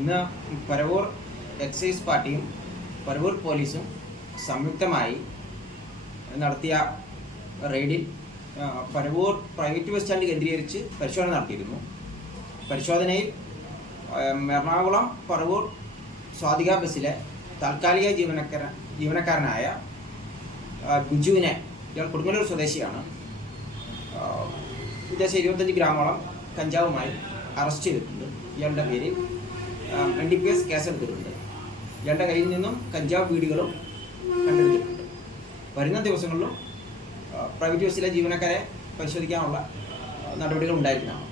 ഇന്ന് പരവൂർ എക്സൈസ് പാർട്ടിയും പരവൂർ പോലീസും സംയുക്തമായി നടത്തിയ റെയ്ഡിൽ പരവൂർ പ്രൈവറ്റ് ബസ് സ്റ്റാൻഡ് കേന്ദ്രീകരിച്ച് പരിശോധന നടത്തിയിരുന്നു. പരിശോധനയിൽ എറണാകുളം പരവൂർ സ്വാതിക ബസ്സിലെ താൽക്കാലിക ജീവനക്കാരനായ ബിജുവിനെ, ഇയാൾ കൊടുങ്ങല്ലൂർ സ്വദേശിയാണ്, ഉദ്ദേശം 25 ഗ്രാമോളം കഞ്ചാവുമായി അറസ്റ്റ് ചെയ്തിട്ടുണ്ട്. ഇയാളുടെ പേരിൽ NDPS കേസെടുത്തിട്ടുണ്ട്. ഇയാളുടെ കയ്യിൽ നിന്നും കഞ്ചാവ് ബീഡികളും കണ്ടെടുത്തിട്ടുണ്ട്. വരുന്ന ദിവസങ്ങളിലും പ്രൈവറ്റ് ബസ്സിലെ ജീവനക്കാരെ പരിശോധിക്കാനുള്ള നടപടികൾ ഉണ്ടായിരിക്കണം.